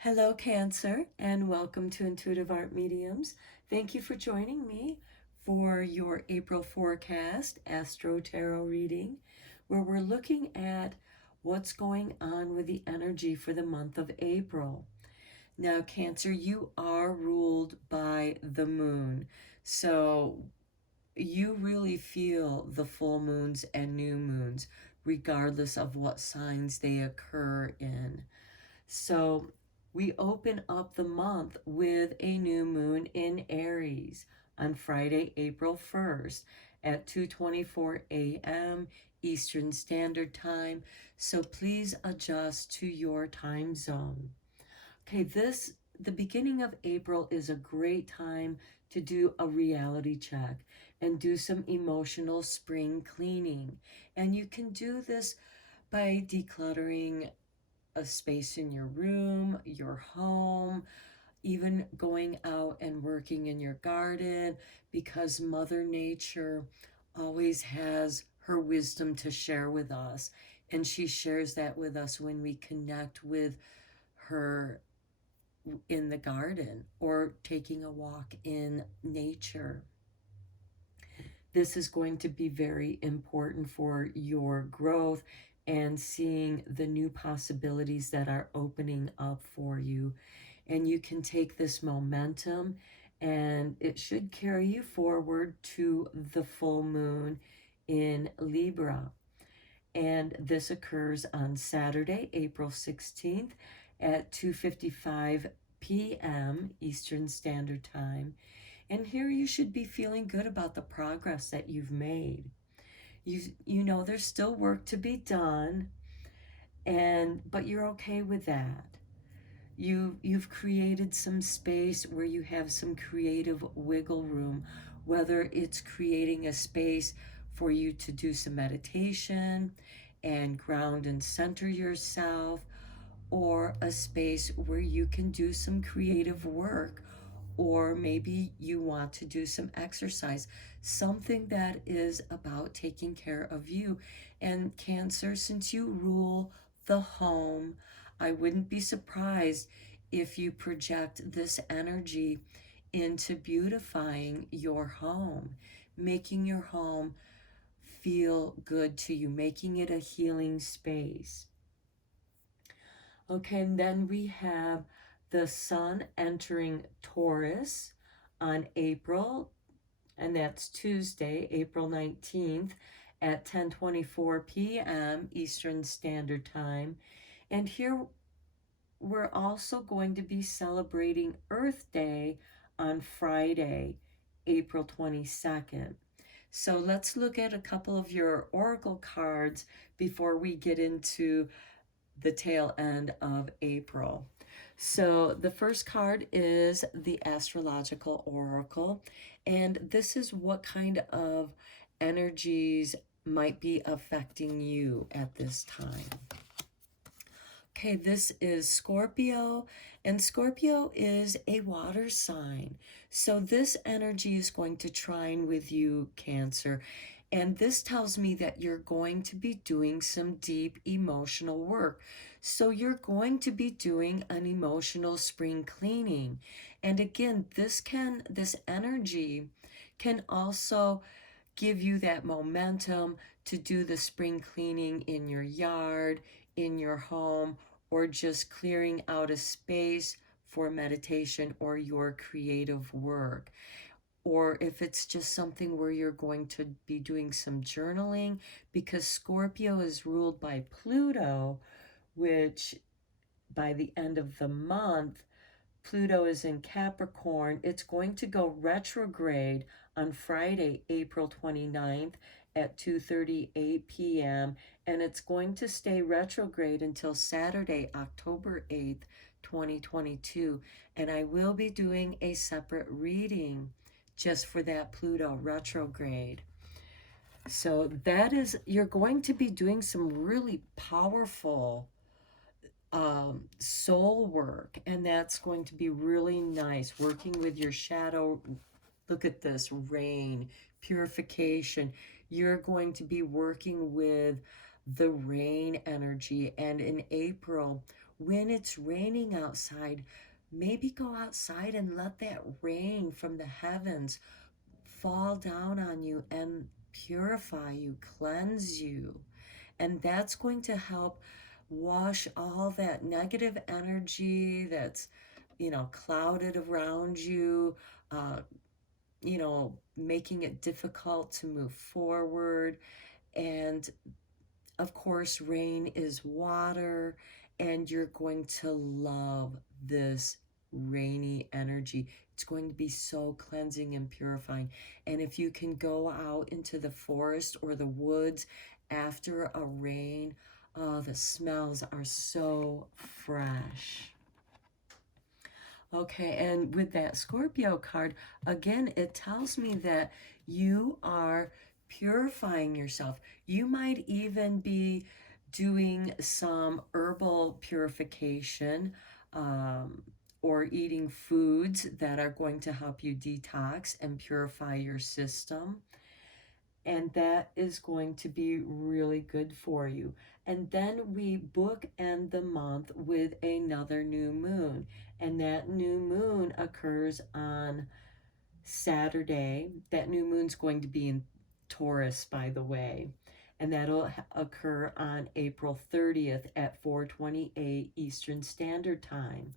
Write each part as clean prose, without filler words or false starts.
Hello, Cancer, and welcome to Intuitive Art Mediums. Thank you for joining me for your April forecast Astro Tarot reading, where we're looking at what's going on with the energy for the month of April. Now, Cancer, you are ruled by the moon, so you really feel the full moons and new moons, regardless of what signs they occur in. So we open up the month with a new moon in Aries on Friday, April 1st at 2:24 a.m. Eastern Standard Time. So please adjust to your time zone. Okay, the beginning of April is a great time to do a reality check and do some emotional spring cleaning. And you can do this by decluttering a space in your room, your home, even going out and working in your garden, because Mother Nature always has her wisdom to share with us. And she shares that with us when we connect with her in the garden or taking a walk in nature. This is going to be very important for your growth and seeing the new possibilities that are opening up for you. And you can take this momentum and it should carry you forward to the full moon in Libra. And this occurs on Saturday, April 16th at 2:55 p.m. Eastern Standard Time. And here you should be feeling good about the progress that you've made. You know there's still work to be done, but you're okay with that. You've created some space where you have some creative wiggle room, whether it's creating a space for you to do some meditation and ground and center yourself, or a space where you can do some creative work, or maybe you want to do some exercise, something that is about taking care of you. And Cancer, since you rule the home, I wouldn't be surprised if you project this energy into beautifying your home, making your home feel good to you, making it a healing space. Okay, and then we have the sun entering Taurus on April, and that's Tuesday, April 19th at 10:24 p.m. Eastern Standard Time. And here we're also going to be celebrating Earth Day on Friday, April 22nd. So let's look at a couple of your oracle cards before we get into the tail end of April. So the first card is the Astrological Oracle, and this is what kind of energies might be affecting you at this time. Okay, this is Scorpio, and Scorpio is a water sign. So this energy is going to trine with you, Cancer. And this tells me that you're going to be doing some deep emotional work. So you're going to be doing an emotional spring cleaning. And again, this energy can also give you that momentum to do the spring cleaning in your yard, in your home, or just clearing out a space for meditation or your creative work. Or if it's just something where you're going to be doing some journaling, because Scorpio is ruled by Pluto, which by the end of the month, Pluto is in Capricorn. It's going to go retrograde on Friday, April 29th at 2:38 p.m. and it's going to stay retrograde until Saturday, October 8th, 2022. And I will be doing a separate reading just for that Pluto retrograde. So you're going to be doing some really powerful soul work, and that's going to be really nice, working with your shadow. Look at this, rain, purification. You're going to be working with the rain energy, and in April when it's raining outside, maybe go outside and let that rain from the heavens fall down on you and purify you, cleanse you. And that's going to help wash all that negative energy that's, clouded around you, uh, making it difficult to move forward. And of course, rain is water, and you're going to love this rainy energy. It's going to be so cleansing and purifying. And if you can go out into the forest or the woods after a rain, oh, the smells are so fresh. Okay, and with that Scorpio card, again, it tells me that you are purifying yourself. You might even be doing some herbal purification, or eating foods that are going to help you detox and purify your system. And that is going to be really good for you. And then we bookend the month with another new moon. And that new moon occurs on Saturday. That new moon's going to be in Taurus, by the way. And that'll occur on April 30th at 4:28 Eastern Standard Time.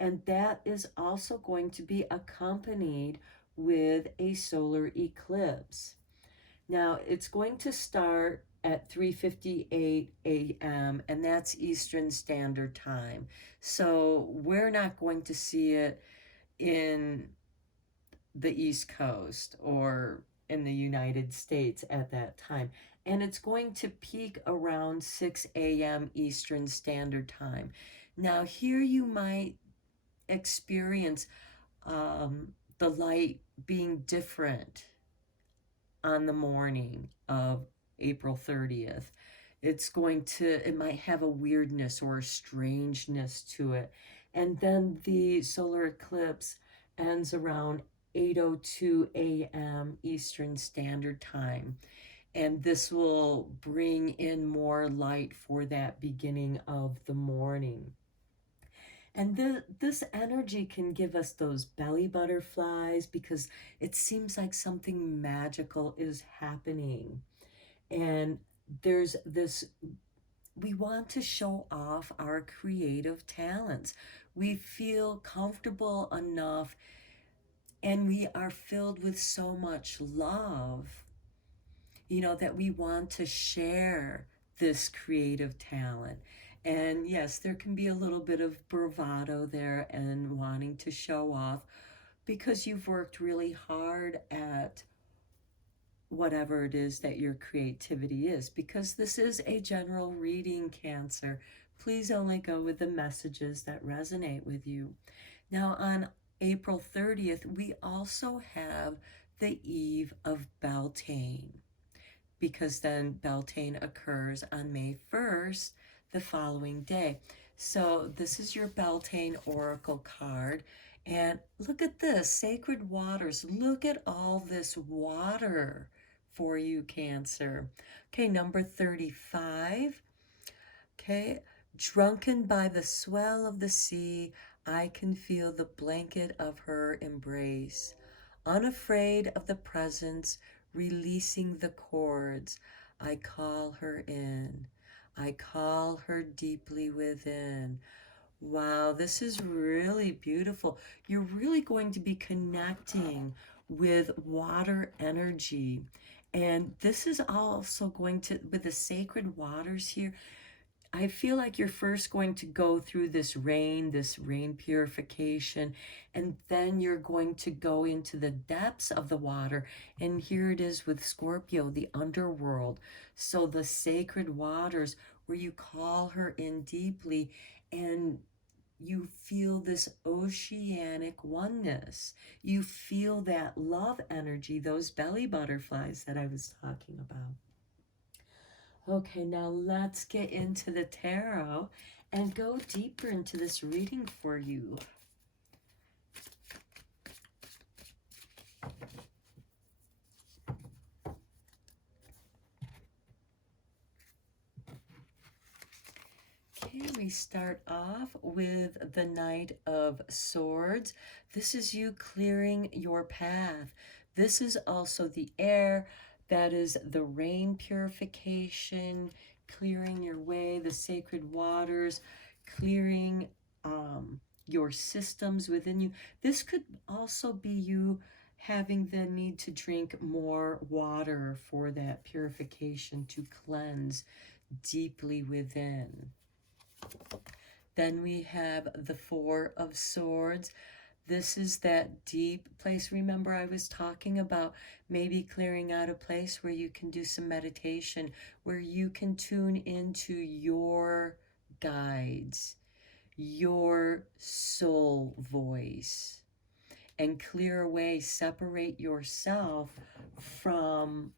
And that is also going to be accompanied with a solar eclipse. Now, it's going to start at 3:58 a.m., and that's Eastern Standard Time. So we're not going to see it in the East Coast or in the United States at that time. And it's going to peak around 6 a.m. Eastern Standard Time. Now, here you might experience the light being different on the morning of April 30th. It might have a weirdness or a strangeness to it. And then the solar eclipse ends around 8:02 a.m. Eastern Standard Time. And this will bring in more light for that beginning of the morning. And this energy can give us those belly butterflies because it seems like something magical is happening. And there's this, we want to show off our creative talents. We feel comfortable enough and we are filled with so much love, that we want to share this creative talent. And yes, there can be a little bit of bravado there and wanting to show off because you've worked really hard at whatever it is that your creativity is. Because this is a general reading, Cancer. Please only go with the messages that resonate with you. Now, on April 30th, we also have the eve of Beltane, because then Beltane occurs on May 1st, the following day. So this is your Beltane Oracle card. And look at this, sacred waters. Look at all this water for you, Cancer. Okay, number 35. Okay, drunken by the swell of the sea, I can feel the blanket of her embrace. Unafraid of the presence, releasing the cords, I call her in. I call her deeply within. Wow, this is really beautiful. You're really going to be connecting with water energy. And this is also going to, with the sacred waters here, I feel like you're first going to go through this rain purification, and then you're going to go into the depths of the water. And here it is with Scorpio, the underworld. So the sacred waters where you call her in deeply and you feel this oceanic oneness. You feel that love energy, those belly butterflies that I was talking about. Okay, now let's get into the tarot and go deeper into this reading for you. Okay, we start off with the Knight of Swords. This is you clearing your path. This is also the air. That is the rain purification, clearing your way, the sacred waters, clearing your systems within you. This could also be you having the need to drink more water for that purification, to cleanse deeply within. Then we have the Four of Swords. This is that deep place. Remember, I was talking about maybe clearing out a place where you can do some meditation, where you can tune into your guides, your soul voice, and clear away, separate yourself from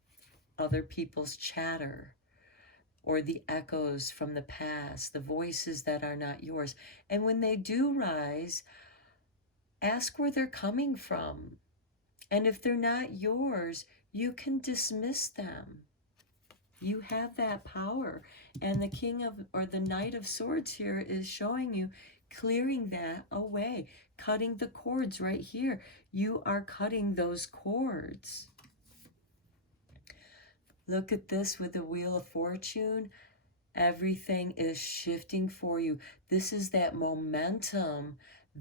other people's chatter or the echoes from the past, the voices that are not yours. And when they do rise, ask where they're coming from. And if they're not yours, you can dismiss them. You have that power. And the King of, or the Knight of Swords here is showing you clearing that away, cutting the cords right here. You are cutting those cords. Look at this with the Wheel of Fortune. Everything is shifting for you. This is that momentum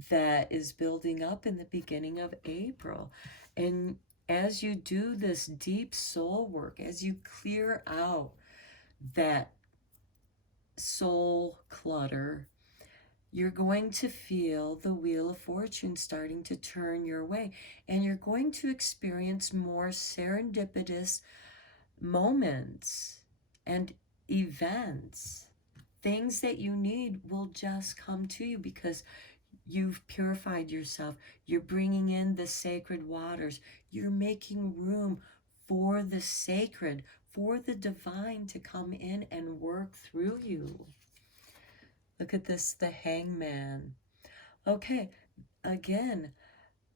that is building up in the beginning of April. And as you do this deep soul work, as you clear out that soul clutter, you're going to feel the Wheel of Fortune starting to turn your way. And you're going to experience more serendipitous moments and events. Things that you need will just come to you because you've purified yourself. You're bringing in the sacred waters. You're making room for the sacred, for the divine to come in and work through you. Look at this, the Hangman. Okay, again,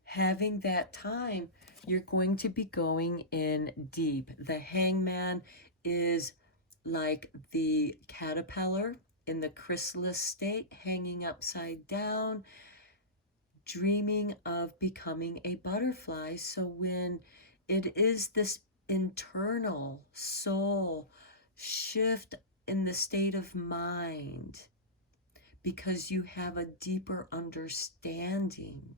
having that time, you're going to be going in deep. The Hangman is like the caterpillar in the chrysalis state, hanging upside down, dreaming of becoming a butterfly. So when it is this internal soul shift in the state of mind, because you have a deeper understanding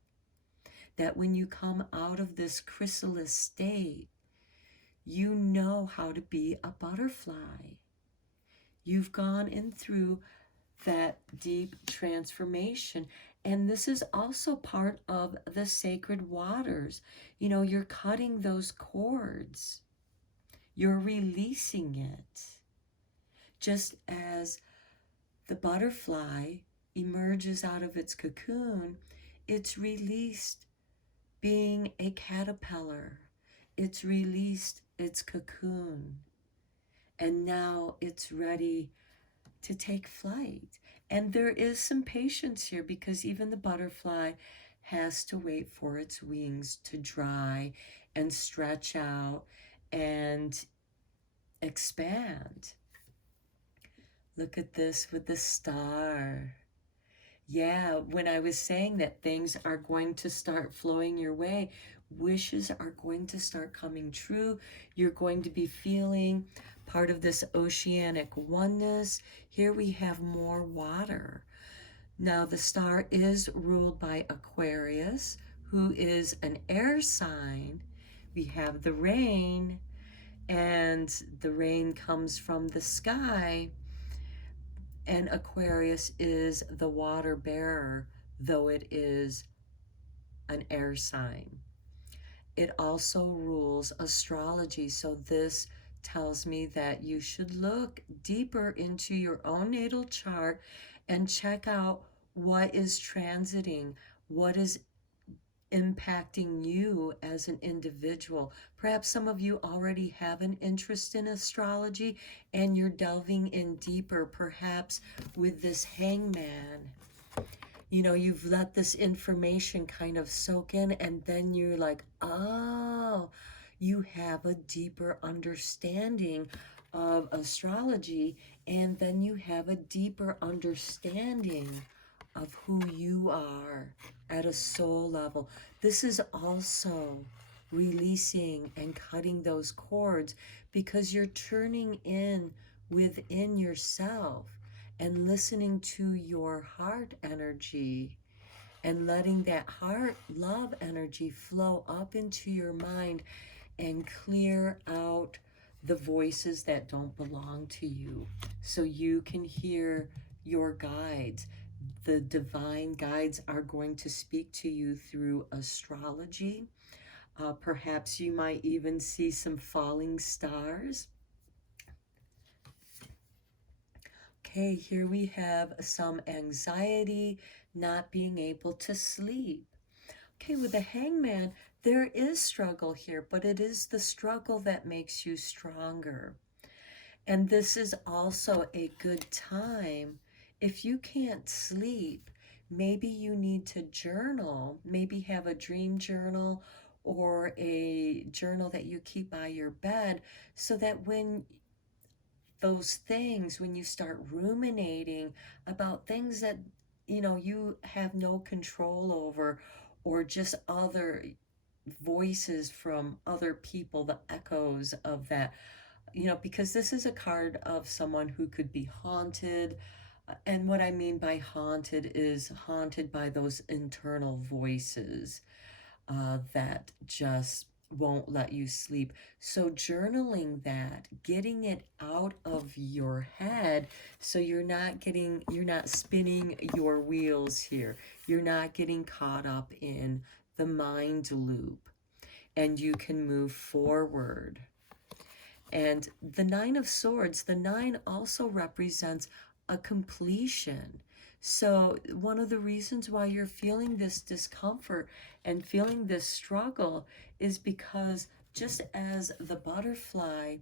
that when you come out of this chrysalis state, you know how to be a butterfly. You've gone in through that deep transformation. And this is also part of the sacred waters. You know, you're cutting those cords. You're releasing it. Just as the butterfly emerges out of its cocoon, it's released being a caterpillar. It's released its cocoon. And now it's ready to take flight. And there is some patience here because even the butterfly has to wait for its wings to dry and stretch out and expand. Look at this with the star. Yeah, when I was saying that things are going to start flowing your way, wishes are going to start coming true. You're going to be feeling part of this oceanic oneness. Here we have more water. Now the star is ruled by Aquarius, who is an air sign. We have the rain, and the rain comes from the sky. And Aquarius is the water bearer, though it is an air sign. It also rules astrology. So this tells me that you should look deeper into your own natal chart and check out what is transiting, what is impacting you as an individual. Perhaps some of you already have an interest in astrology and you're delving in deeper, perhaps with this Hangman. You know, you've let this information kind of soak in and then you're like, oh, you have a deeper understanding of astrology, and then you have a deeper understanding of who you are at a soul level. This is also releasing and cutting those cords, because you're turning in within yourself and listening to your heart energy and letting that heart love energy flow up into your mind and clear out the voices that don't belong to you, so you can hear your guides. The divine guides are going to speak to you through astrology. Perhaps you might even see some falling stars. Okay, here we have some anxiety, not being able to sleep. Okay, with the Hangman, there is struggle here, but it is the struggle that makes you stronger. And this is also a good time. If you can't sleep, maybe you need to journal, maybe have a dream journal or a journal that you keep by your bed, so that when those things, when you start ruminating about things that you have no control over, or just other voices from other people, the echoes of that, because this is a card of someone who could be haunted. And what I mean by haunted is haunted by those internal voices that just won't let you sleep. So journaling that, getting it out of your head, so you're not spinning your wheels here. You're not getting caught up in the mind loop, and you can move forward. And the Nine of Swords, the nine also represents a completion. So one of the reasons why you're feeling this discomfort and feeling this struggle is because, just as the butterfly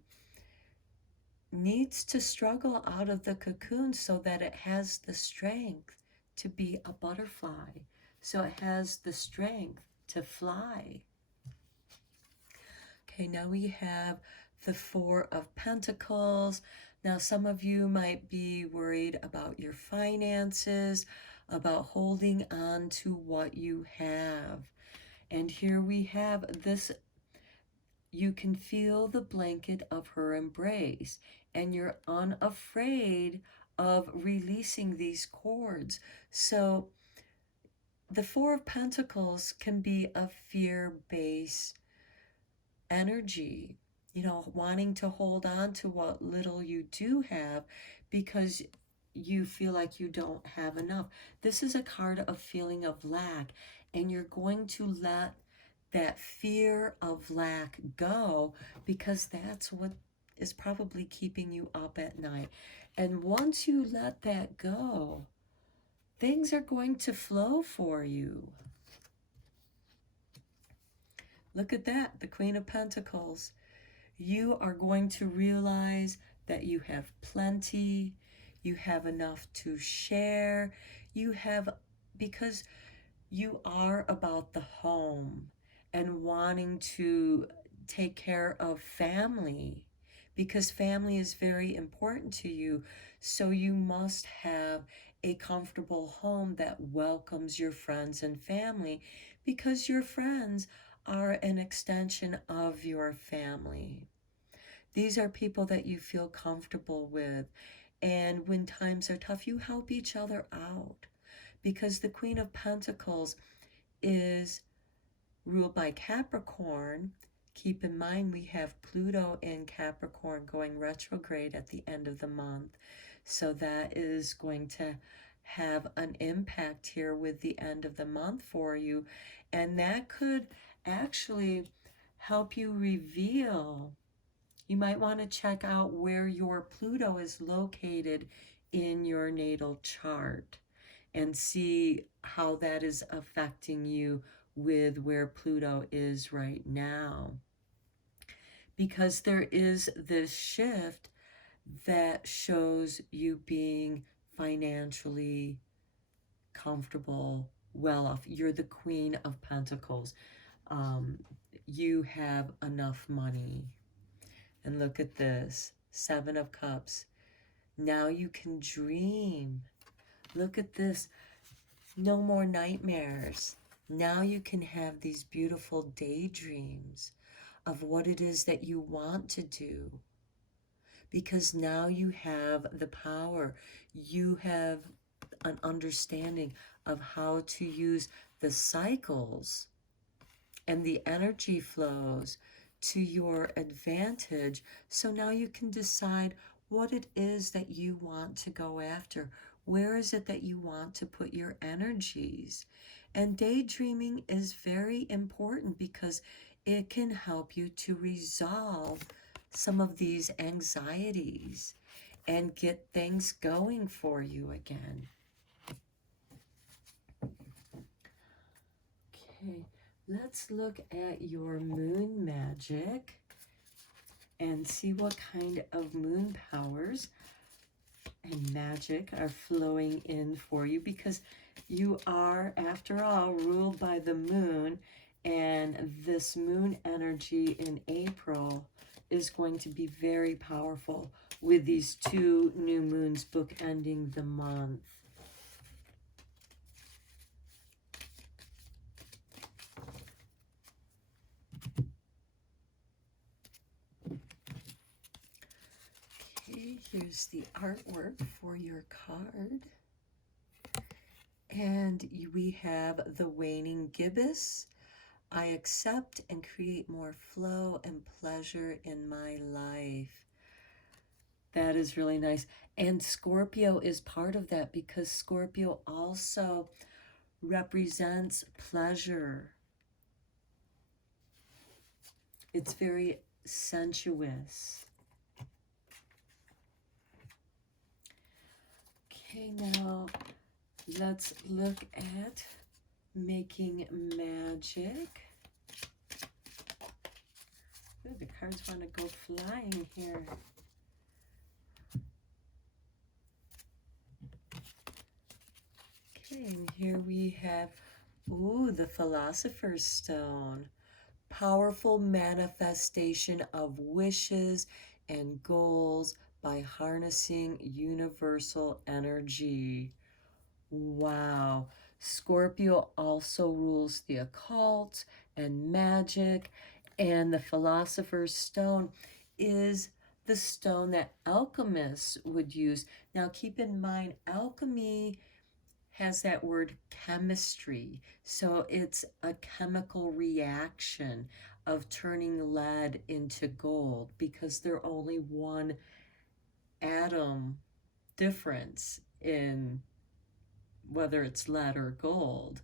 needs to struggle out of the cocoon so that it has the strength to be a butterfly, so it has the strength to fly. Okay, now we have the Four of Pentacles. Now, some of you might be worried about your finances, about holding on to what you have. And here we have this. You can feel the blanket of her embrace, and you're unafraid of releasing these cords. So the Four of Pentacles can be a fear-based energy, wanting to hold on to what little you do have because you feel like you don't have enough. This is a card of feeling of lack, and you're going to let that fear of lack go, because that's what is probably keeping you up at night. And once you let that go, things are going to flow for you. Look at that, the Queen of Pentacles. You are going to realize that you have plenty, you have enough to share, because you are about the home and wanting to take care of family, because family is very important to you. So you must have a comfortable home that welcomes your friends and family, because your friends are an extension of your family. These are people that you feel comfortable with. And when times are tough, you help each other out, because the Queen of Pentacles is ruled by Capricorn. Keep in mind, we have Pluto in Capricorn going retrograde at the end of the month. So that is going to have an impact here with the end of the month for you. And that could actually help you reveal. You might want to check out where your Pluto is located in your natal chart and see how that is affecting you with where Pluto is right now. Because there is this shift that shows you being financially comfortable, well off. You're the Queen of Pentacles. You have enough money. And look at this. Seven of Cups. Now you can dream. Look at this. No more nightmares. Now you can have these beautiful daydreams of what it is that you want to do. Because now you have the power. You have an understanding of how to use the cycles and the energy flows to your advantage. So now you can decide what it is that you want to go after. Where is it that you want to put your energies? And daydreaming is very important because it can help you to resolve some of these anxieties and get things going for you again. Okay, let's look at your moon magic and see what kind of moon powers and magic are flowing in for you, because you are, after all, ruled by the moon, and this moon energy in April is going to be very powerful with these two new moons bookending the month. Okay, here's the artwork for your card. And we have the waning gibbous. I accept and create more flow and pleasure in my life. That is really nice. And Scorpio is part of that, because Scorpio also represents pleasure. It's very sensuous. Okay, now let's look at making magic. Ooh, the cards want to go flying here. Okay, and here we have, ooh, the Philosopher's Stone. Powerful manifestation of wishes and goals by harnessing universal energy. Wow. Scorpio also rules the occult and magic, and the Philosopher's Stone is the stone that alchemists would use. Now keep in mind, alchemy has that word chemistry. So it's a chemical reaction of turning lead into gold, because they're only one atom difference in whether it's lead or gold.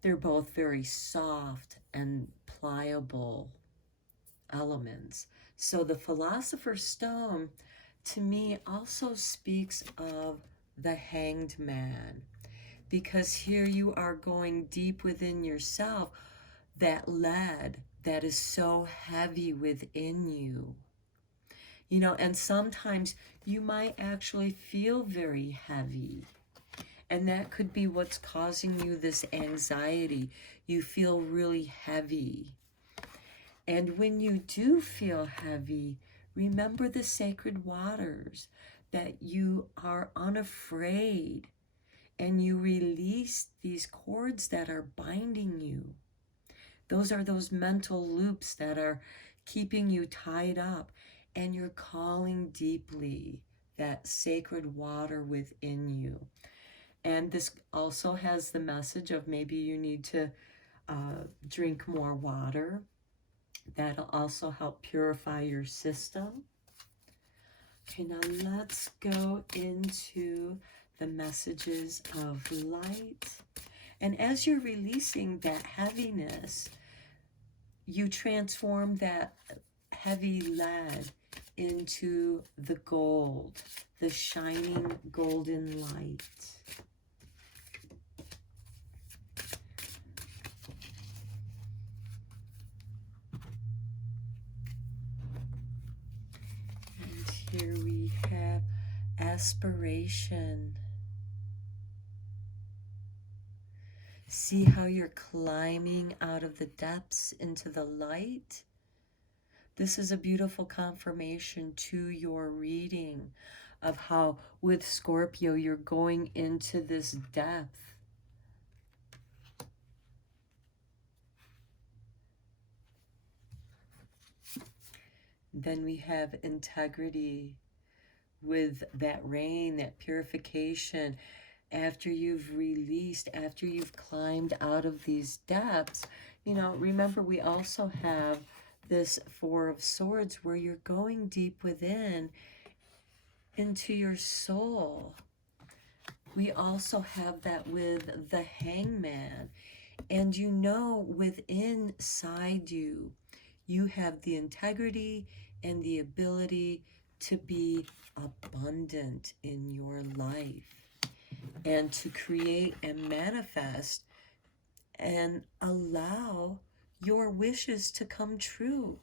They're both very soft and pliable elements. So the Philosopher's Stone, to me, also speaks of the Hanged Man, because here you are going deep within yourself, that lead that is so heavy within you. You know, and sometimes you might actually feel very heavy. And that could be what's causing you this anxiety. You feel really heavy. And when you do feel heavy, remember the sacred waters, that you are unafraid and you release these cords that are binding you. Those are those mental loops that are keeping you tied up, and you're calling deeply that sacred water within you. And this also has the message of maybe you need to drink more water. That'll also help purify your system. Okay, now let's go into the messages of light. And as you're releasing that heaviness, you transform that heavy lead into the gold, the shining golden light. And here we have aspiration. See how you're climbing out of the depths into the light? This is a beautiful confirmation to your reading of how with Scorpio you're going into this depth. Then we have integrity with that rain, that purification. After you've released, after you've climbed out of these depths, you know, remember we also have this Four of Swords where you're going deep within into your soul. We also have that with the Hangman. And you know, within inside you, you have the integrity and the ability to be abundant in your life and to create and manifest and allow your wishes to come true.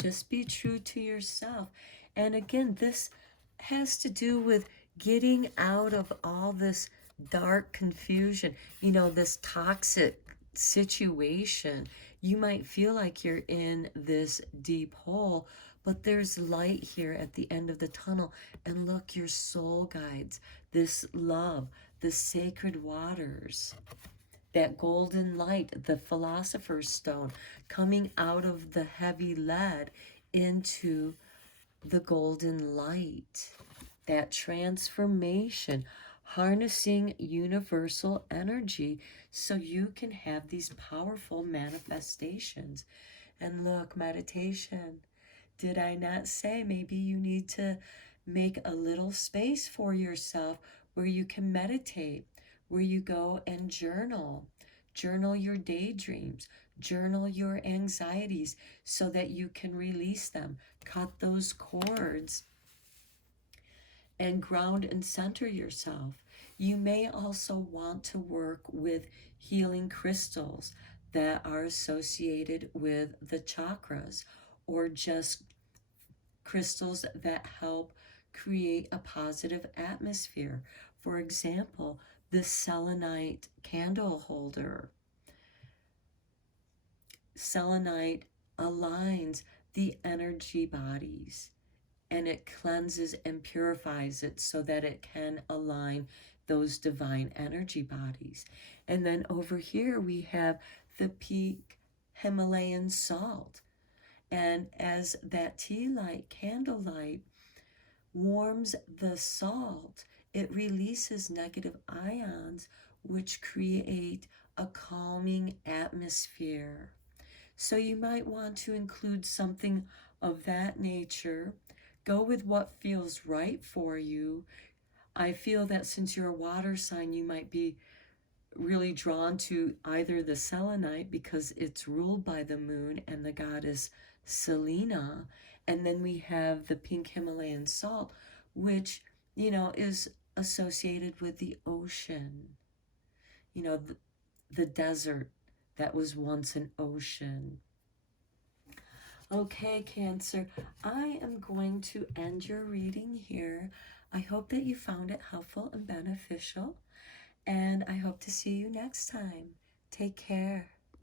Just be true to yourself. And again, this has to do with getting out of all this dark confusion, you know, this toxic situation. You might feel like you're in this deep hole, but there's light here at the end of the tunnel. And look, your soul guides, this love, the sacred waters, that golden light, the philosopher's stone, coming out of the heavy lead into the golden light. That transformation, harnessing universal energy so you can have these powerful manifestations. And look, meditation. Did I not say maybe you need to make a little space for yourself where you can meditate, where you go and journal your daydreams, journal your anxieties so that you can release them, cut those cords, and ground and center yourself. You may also want to work with healing crystals that are associated with the chakras, or just crystals that help create a positive atmosphere. For example, the selenite candle holder. Selenite aligns the energy bodies and it cleanses and purifies it so that it can align those divine energy bodies. And then over here we have the pink Himalayan salt. And as that tea light, candlelight, warms the salt, it releases negative ions, which create a calming atmosphere. So you might want to include something of that nature. Go with what feels right for you. I feel that since you're a water sign, you might be really drawn to either the selenite because it's ruled by the moon and the goddess Selena. And then we have the pink Himalayan salt, which, you know, is associated with the ocean. You know, the desert that was once an ocean. Okay, Cancer, I am going to end your reading here. I hope that you found it helpful and beneficial, and I hope to see you next time. Take care.